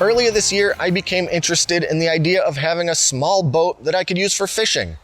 Earlier this year, I became interested in the idea of having a small boat that I could use for fishing.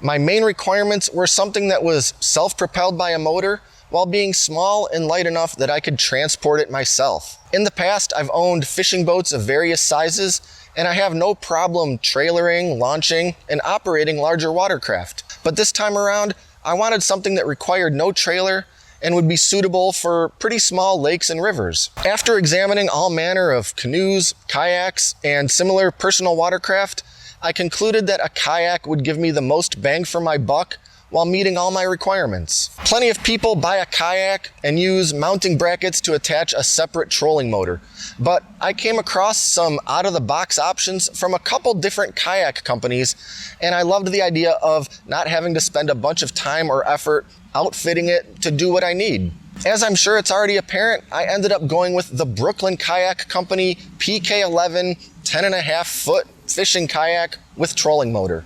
My main requirements were something that was self-propelled by a motor while being small and light enough that I could transport it myself. In the past, I've owned fishing boats of various sizes, and I have no problem trailering, launching, and operating larger watercraft. But this time around, I wanted something that required no trailer and would be suitable for pretty small lakes and rivers. After examining all manner of canoes, kayaks, and similar personal watercraft, I concluded that a kayak would give me the most bang for my buck while meeting all my requirements. Plenty of people buy a kayak and use mounting brackets to attach a separate trolling motor, but I came across some out-of-the-box options from a couple different kayak companies, and I loved the idea of not having to spend a bunch of time or effort outfitting it to do what I need. As I'm sure it's already apparent, I ended up going with the Brooklyn Kayak Company PK11 10.5-foot fishing kayak with trolling motor.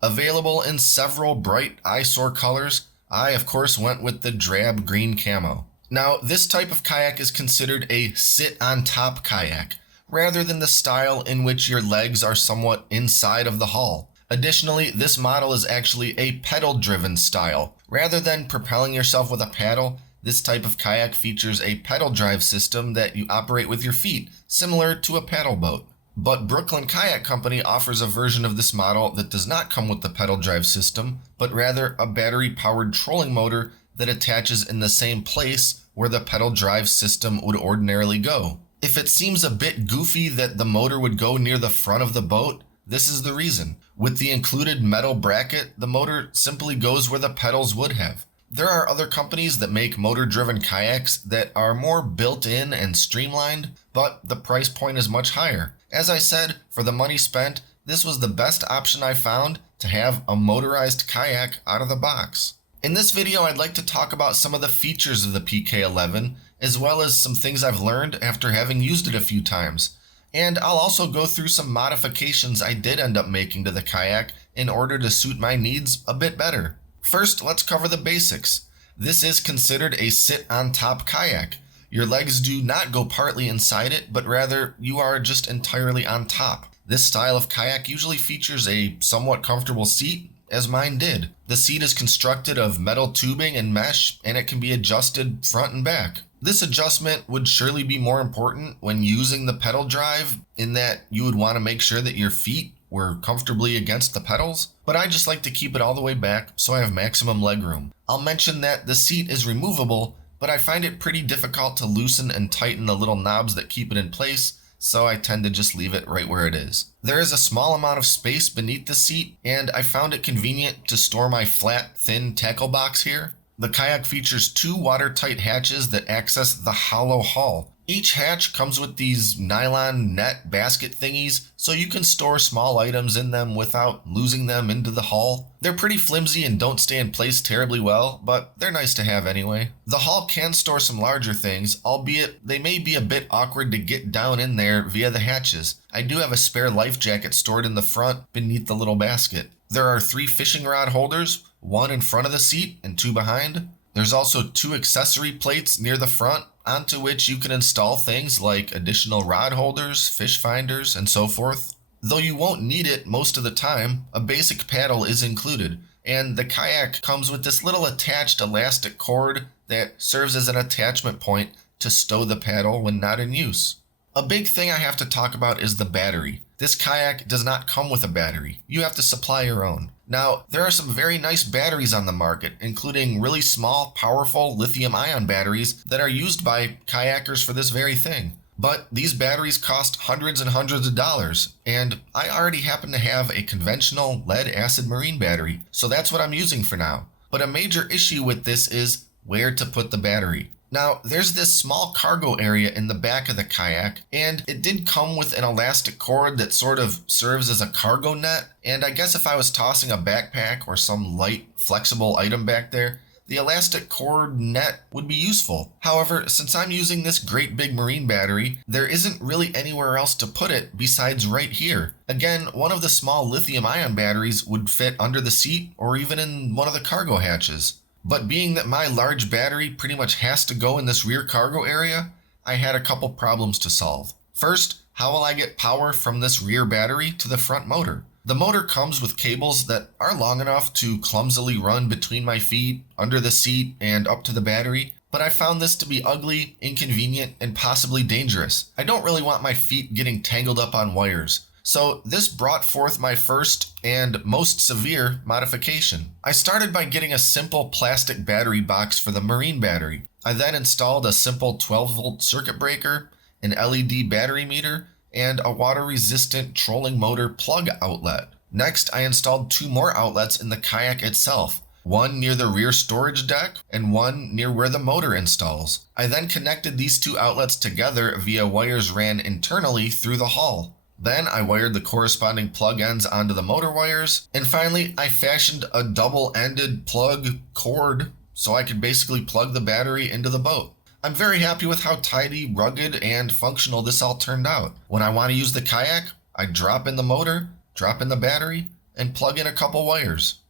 Available in several bright eyesore colors, I of course went with the drab green camo. Now, this type of kayak is considered a sit-on-top kayak, rather than the style in which your legs are somewhat inside of the hull. Additionally, this model is actually a pedal-driven style. Rather than propelling yourself with a paddle, this type of kayak features a pedal drive system that you operate with your feet, similar to a paddle boat. But Brooklyn Kayak Company offers a version of this model that does not come with the pedal drive system, but rather a battery-powered trolling motor that attaches in the same place where the pedal drive system would ordinarily go. If it seems a bit goofy that the motor would go near the front of the boat, this is the reason. With the included metal bracket, the motor simply goes where the pedals would have. There are other companies that make motor-driven kayaks that are more built-in and streamlined, but the price point is much higher. As I said, for the money spent, this was the best option I found to have a motorized kayak out of the box. In this video, I'd like to talk about some of the features of the PK11, as well as some things I've learned after having used it a few times. And I'll also go through some modifications I did end up making to the kayak in order to suit my needs a bit better. First, let's cover the basics. This is considered a sit-on-top kayak. Your legs do not go partly inside it, but rather you are just entirely on top. This style of kayak usually features a somewhat comfortable seat, as mine did. The seat is constructed of metal tubing and mesh, and it can be adjusted front and back. This adjustment would surely be more important when using the pedal drive, in that you would want to make sure that your feet were comfortably against the pedals, but I just like to keep it all the way back so I have maximum leg room. I'll mention that the seat is removable, but I find it pretty difficult to loosen and tighten the little knobs that keep it in place, so I tend to just leave it right where it is. There is a small amount of space beneath the seat, and I found it convenient to store my flat, thin tackle box here. The kayak features 2 watertight hatches that access the hollow hull. Each hatch comes with these nylon net basket thingies, so you can store small items in them without losing them into the hull. They're pretty flimsy and don't stay in place terribly well, but they're nice to have anyway. The hull can store some larger things, albeit they may be a bit awkward to get down in there via the hatches. I do have a spare life jacket stored in the front beneath the little basket. There are 3 fishing rod holders, 1 in front of the seat and 2 behind. There's also 2 accessory plates near the front, onto which you can install things like additional rod holders, fish finders, and so forth. Though you won't need it most of the time, a basic paddle is included, and the kayak comes with this little attached elastic cord that serves as an attachment point to stow the paddle when not in use. A big thing I have to talk about is the battery. This kayak does not come with a battery. You have to supply your own. Now, there are some very nice batteries on the market, including really small, powerful lithium-ion batteries that are used by kayakers for this very thing. But these batteries cost hundreds and hundreds of dollars, and I already happen to have a conventional lead-acid marine battery, so that's what I'm using for now. But a major issue with this is where to put the battery. Now, there's this small cargo area in the back of the kayak, and it did come with an elastic cord that sort of serves as a cargo net, and I guess if I was tossing a backpack or some light, flexible item back there, the elastic cord net would be useful. However, since I'm using this great big marine battery, there isn't really anywhere else to put it besides right here. Again, one of the small lithium-ion batteries would fit under the seat or even in one of the cargo hatches. But being that my large battery pretty much has to go in this rear cargo area, I had a couple problems to solve. First, how will I get power from this rear battery to the front motor? The motor comes with cables that are long enough to clumsily run between my feet, under the seat, and up to the battery, but I found this to be ugly, inconvenient, and possibly dangerous. I don't really want my feet getting tangled up on wires. So this brought forth my first and most severe modification. I started by getting a simple plastic battery box for the marine battery. I then installed a simple 12-volt circuit breaker, an LED battery meter, and a water-resistant trolling motor plug outlet. Next, I installed 2 more outlets in the kayak itself, one near the rear storage deck and one near where the motor installs. I then connected these 2 outlets together via wires ran internally through the hull. Then I wired the corresponding plug ends onto the motor wires, and finally I fashioned a double-ended plug cord so I could basically plug the battery into the boat. I'm very happy with how tidy, rugged, and functional this all turned out. When I want to use the kayak, I drop in the motor, drop in the battery, and plug in a couple wires.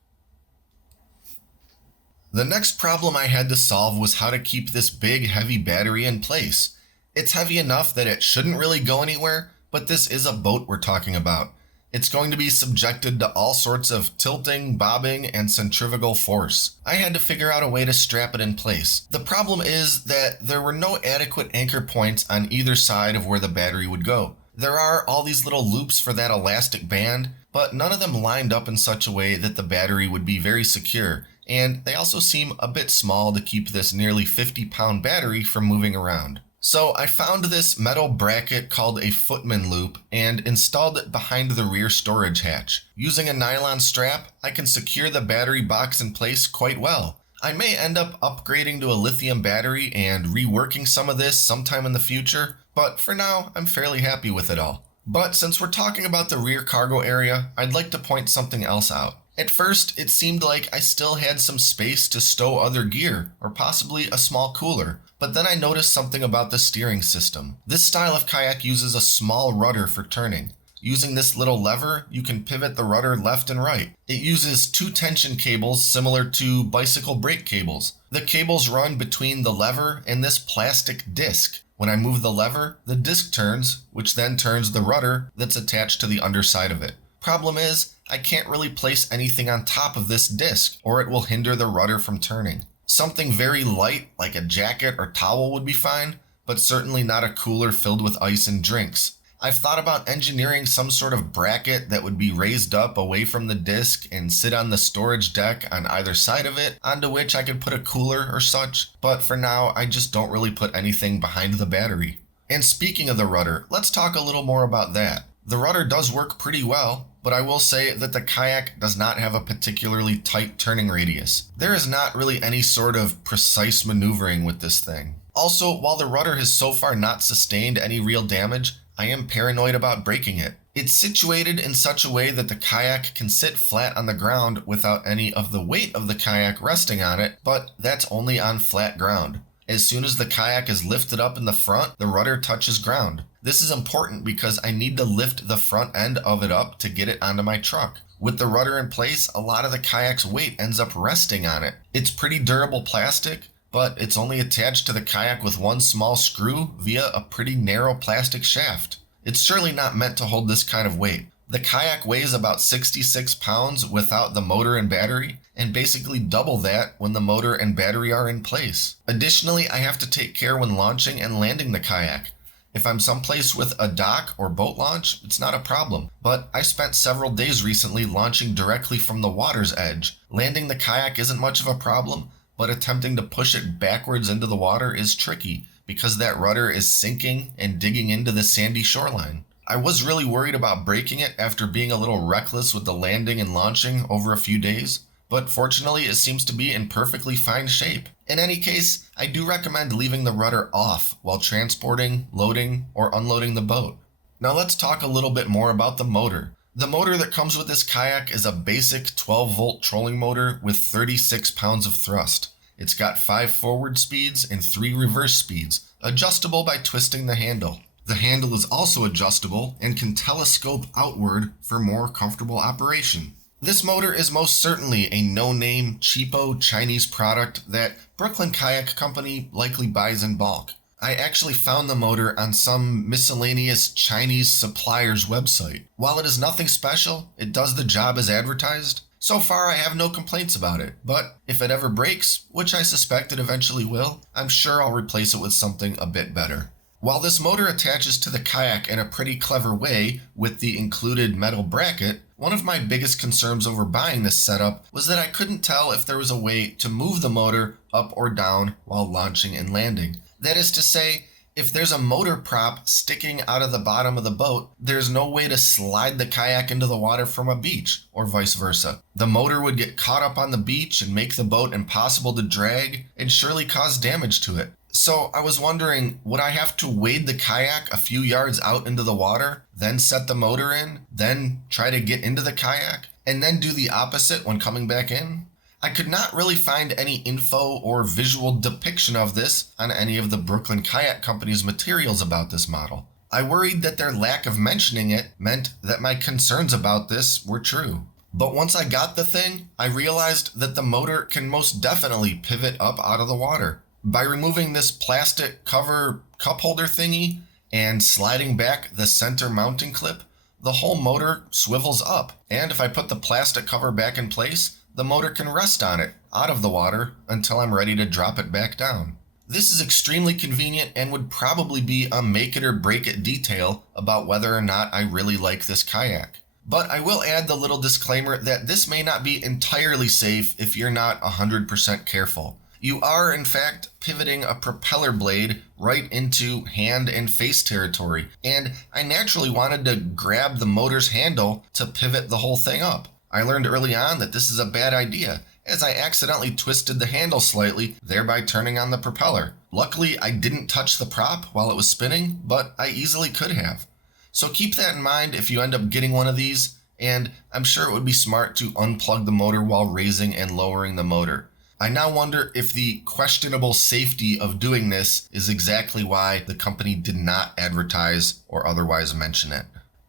The next problem I had to solve was how to keep this big, heavy battery in place. It's heavy enough that it shouldn't really go anywhere, but this is a boat we're talking about. It's going to be subjected to all sorts of tilting, bobbing, and centrifugal force. I had to figure out a way to strap it in place. The problem is that there were no adequate anchor points on either side of where the battery would go. There are all these little loops for that elastic band, but none of them lined up in such a way that the battery would be very secure, and they also seem a bit small to keep this nearly 50-pound battery from moving around. So I found this metal bracket called a footman loop and installed it behind the rear storage hatch. Using a nylon strap, I can secure the battery box in place quite well. I may end up upgrading to a lithium battery and reworking some of this sometime in the future, but for now, I'm fairly happy with it all. But since we're talking about the rear cargo area, I'd like to point something else out. At first, it seemed like I still had some space to stow other gear, or possibly a small cooler. But then I noticed something about the steering system. This style of kayak uses a small rudder for turning. Using this little lever, you can pivot the rudder left and right. It uses 2 tension cables similar to bicycle brake cables. The cables run between the lever and this plastic disc. When I move the lever, the disc turns, which then turns the rudder that's attached to the underside of it. Problem is, I can't really place anything on top of this disc, or it will hinder the rudder from turning. Something very light, like a jacket or towel, would be fine, but certainly not a cooler filled with ice and drinks. I've thought about engineering some sort of bracket that would be raised up away from the disc and sit on the storage deck on either side of it, onto which I could put a cooler or such, but for now I just don't really put anything behind the battery. And speaking of the rudder, let's talk a little more about that. The rudder does work pretty well, but I will say that the kayak does not have a particularly tight turning radius. There is not really any sort of precise maneuvering with this thing. Also, while the rudder has so far not sustained any real damage, I am paranoid about breaking it. It's situated in such a way that the kayak can sit flat on the ground without any of the weight of the kayak resting on it, but that's only on flat ground. As soon as the kayak is lifted up in the front, the rudder touches ground. This is important because I need to lift the front end of it up to get it onto my truck. With the rudder in place, a lot of the kayak's weight ends up resting on it. It's pretty durable plastic, but it's only attached to the kayak with one small screw via a pretty narrow plastic shaft. It's surely not meant to hold this kind of weight. The kayak weighs about 66 pounds without the motor and battery, and basically double that when the motor and battery are in place. Additionally, I have to take care when launching and landing the kayak. If I'm someplace with a dock or boat launch, it's not a problem, but I spent several days recently launching directly from the water's edge. Landing the kayak isn't much of a problem, but attempting to push it backwards into the water is tricky because that rudder is sinking and digging into the sandy shoreline. I was really worried about breaking it after being a little reckless with the landing and launching over a few days, but fortunately it seems to be in perfectly fine shape. In any case, I do recommend leaving the rudder off while transporting, loading, or unloading the boat. Now let's talk a little bit more about the motor. The motor that comes with this kayak is a basic 12-volt trolling motor with 36 pounds of thrust. It's got 5 forward speeds and 3 reverse speeds, adjustable by twisting the handle. The handle is also adjustable and can telescope outward for more comfortable operation. This motor is most certainly a no-name, cheapo Chinese product that Brooklyn Kayak Company likely buys in bulk. I actually found the motor on some miscellaneous Chinese supplier's website. While it is nothing special, it does the job as advertised. So far, I have no complaints about it, but if it ever breaks, which I suspect it eventually will, I'm sure I'll replace it with something a bit better. While this motor attaches to the kayak in a pretty clever way with the included metal bracket, one of my biggest concerns over buying this setup was that I couldn't tell if there was a way to move the motor up or down while launching and landing. That is to say, if there's a motor prop sticking out of the bottom of the boat, there's no way to slide the kayak into the water from a beach, or vice versa. The motor would get caught up on the beach and make the boat impossible to drag and surely cause damage to it. So I was wondering, would I have to wade the kayak a few yards out into the water, then set the motor in, then try to get into the kayak, and then do the opposite when coming back in? I could not really find any info or visual depiction of this on any of the Brooklyn Kayak Company's materials about this model. I worried that their lack of mentioning it meant that my concerns about this were true. But once I got the thing, I realized that the motor can most definitely pivot up out of the water. By removing this plastic cover cup holder thingy and sliding back the center mounting clip, the whole motor swivels up. And if I put the plastic cover back in place, the motor can rest on it out of the water until I'm ready to drop it back down. This is extremely convenient and would probably be a make it or break it detail about whether or not I really like this kayak. But I will add the little disclaimer that this may not be entirely safe if you're not 100% careful. You are, in fact, pivoting a propeller blade right into hand and face territory, and I naturally wanted to grab the motor's handle to pivot the whole thing up. I learned early on that this is a bad idea, as I accidentally twisted the handle slightly, thereby turning on the propeller. Luckily, I didn't touch the prop while it was spinning, but I easily could have. So keep that in mind if you end up getting one of these, and I'm sure it would be smart to unplug the motor while raising and lowering the motor. I now wonder if the questionable safety of doing this is exactly why the company did not advertise or otherwise mention it.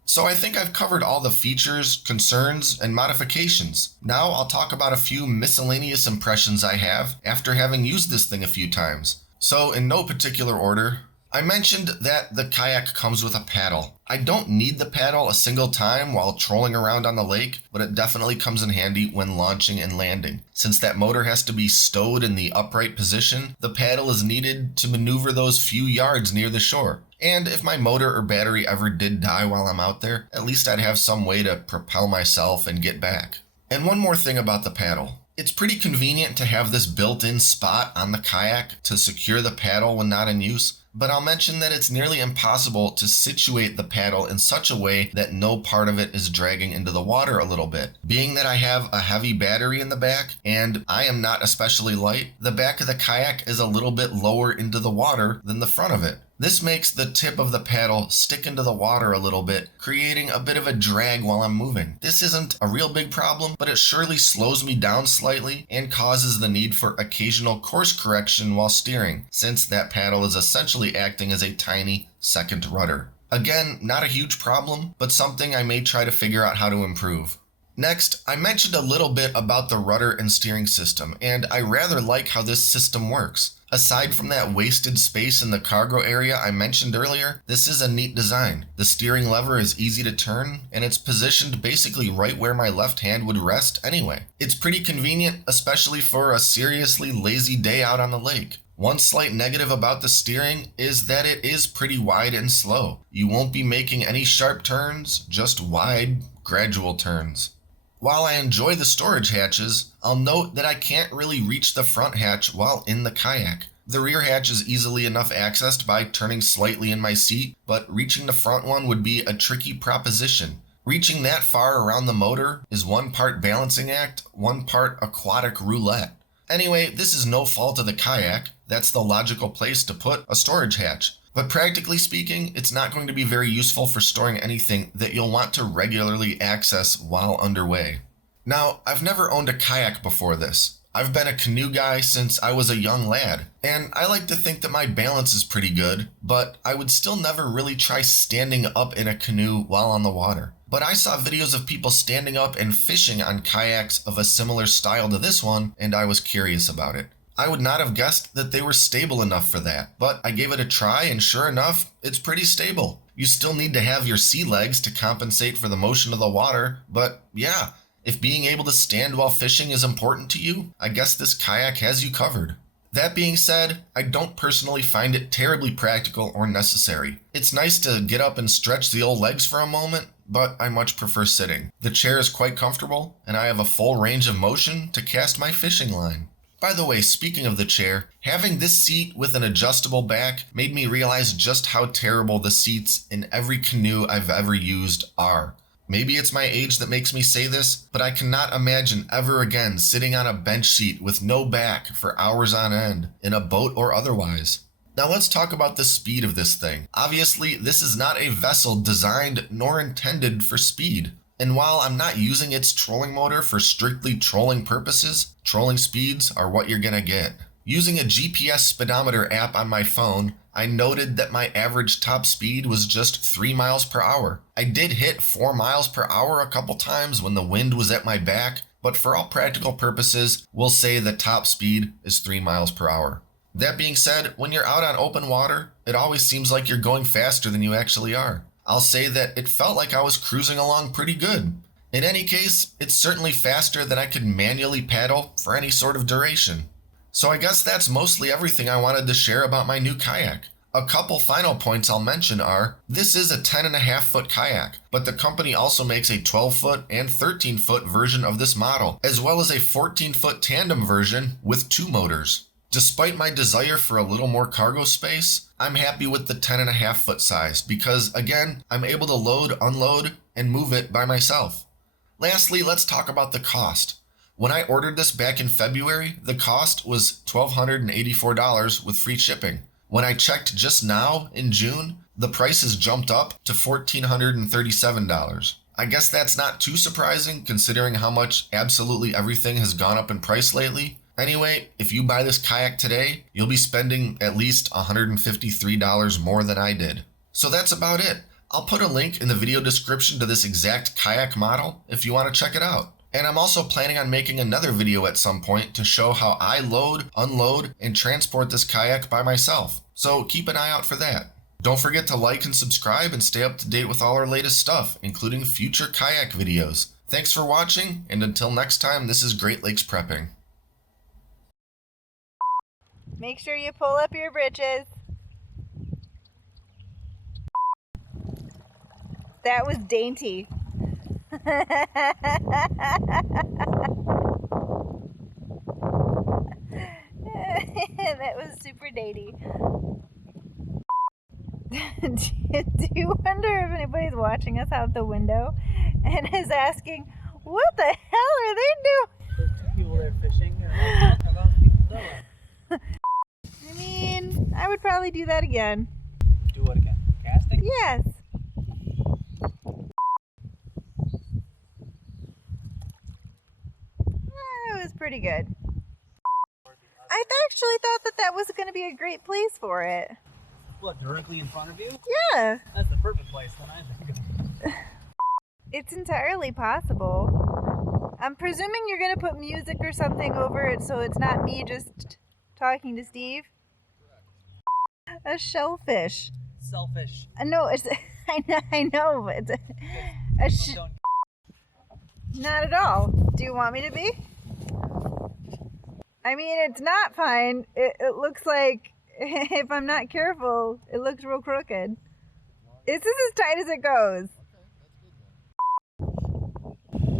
So I think I've covered all the features, concerns, and modifications. Now I'll talk about a few miscellaneous impressions I have after having used this thing a few times. So in no particular order, I mentioned that the kayak comes with a paddle. I don't need the paddle a single time while trolling around on the lake, but it definitely comes in handy when launching and landing. Since that motor has to be stowed in the upright position, the paddle is needed to maneuver those few yards near the shore. And if my motor or battery ever did die while I'm out there, at least I'd have some way to propel myself and get back. And one more thing about the paddle. It's pretty convenient to have this built-in spot on the kayak to secure the paddle when not in use, but I'll mention that it's nearly impossible to situate the paddle in such a way that no part of it is dragging into the water a little bit. Being that I have a heavy battery in the back, and I am not especially light, the back of the kayak is a little bit lower into the water than the front of it. This makes the tip of the paddle stick into the water a little bit, creating a bit of a drag while I'm moving. This isn't a real big problem, but it surely slows me down slightly and causes the need for occasional course correction while steering, since that paddle is essentially acting as a tiny second rudder. Again, not a huge problem, but something I may try to figure out how to improve. Next, I mentioned a little bit about the rudder and steering system, and I rather like how this system works. Aside from that wasted space in the cargo area I mentioned earlier, this is a neat design. The steering lever is easy to turn, and it's positioned basically right where my left hand would rest anyway. It's pretty convenient, especially for a seriously lazy day out on the lake. One slight negative about the steering is that it is pretty wide and slow. You won't be making any sharp turns, just wide, gradual turns. While I enjoy the storage hatches, I'll note that I can't really reach the front hatch while in the kayak. The rear hatch is easily enough accessed by turning slightly in my seat, but reaching the front one would be a tricky proposition. Reaching that far around the motor is one part balancing act, one part aquatic roulette. Anyway, this is no fault of the kayak. That's the logical place to put a storage hatch. But practically speaking, it's not going to be very useful for storing anything that you'll want to regularly access while underway. Now, I've never owned a kayak before this. I've been a canoe guy since I was a young lad, and I like to think that my balance is pretty good, but I would still never really try standing up in a canoe while on the water. But I saw videos of people standing up and fishing on kayaks of a similar style to this one, and I was curious about it. I would not have guessed that they were stable enough for that, but I gave it a try and sure enough, it's pretty stable. You still need to have your sea legs to compensate for the motion of the water, but yeah, if being able to stand while fishing is important to you, I guess this kayak has you covered. That being said, I don't personally find it terribly practical or necessary. It's nice to get up and stretch the old legs for a moment, but I much prefer sitting. The chair is quite comfortable, and I have a full range of motion to cast my fishing line. By the way, speaking of the chair, having this seat with an adjustable back made me realize just how terrible the seats in every canoe I've ever used are. Maybe it's my age that makes me say this, but I cannot imagine ever again sitting on a bench seat with no back for hours on end, in a boat or otherwise. Now let's talk about the speed of this thing. Obviously, this is not a vessel designed nor intended for speed. And while I'm not using its trolling motor for strictly trolling purposes, trolling speeds are what you're gonna get. Using a GPS speedometer app on my phone, I noted that my average top speed was just 3 miles per hour. I did hit 4 miles per hour a couple times when the wind was at my back, but for all practical purposes, we'll say the top speed is 3 miles per hour. That being said, when you're out on open water, it always seems like you're going faster than you actually are. I'll say that it felt like I was cruising along pretty good. In any case, it's certainly faster than I could manually paddle for any sort of duration. So I guess that's mostly everything I wanted to share about my new kayak. A couple final points I'll mention are, this is a 10.5 foot kayak, but the company also makes a 12 foot and 13 foot version of this model, as well as a 14 foot tandem version with 2 motors. Despite my desire for a little more cargo space, I'm happy with the 10.5 foot size because, again, I'm able to load, unload, and move it by myself. Lastly, let's talk about the cost. When I ordered this back in February, the cost was $1,284 with free shipping. When I checked just now in June, the price has jumped up to $1,437. I guess that's not too surprising considering how much absolutely everything has gone up in price lately. Anyway, if you buy this kayak today, you'll be spending at least $153 more than I did. So that's about it. I'll put a link in the video description to this exact kayak model if you want to check it out. And I'm also planning on making another video at some point to show how I load, unload, and transport this kayak by myself. So keep an eye out for that. Don't forget to like and subscribe and stay up to date with all our latest stuff, including future kayak videos. Thanks for watching, and until next time, this is Great Lakes Prepping. Make sure you pull up your britches. That was dainty. That was super dainty. Do you wonder if anybody's watching us out the window and is asking, what the hell are they doing? There's 2 people there fishing. How those people do it? I mean, I would probably do that again. Do what again? Casting? Yes. That was pretty good. I actually thought that was going to be a great place for it. What, directly in front of you? Yeah. That's the perfect place then, I think. It's entirely possible. I'm presuming you're going to put music or something over it so it's not me just talking to Steve. A shellfish. Selfish. No, it's I know, but it's not at all. Do you want me to be? I mean, it's not fine. It looks like, if I'm not careful, it looks real crooked. This is as tight as it goes.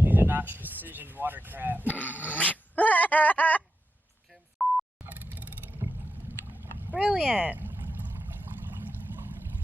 These are not precision watercraft. Brilliant.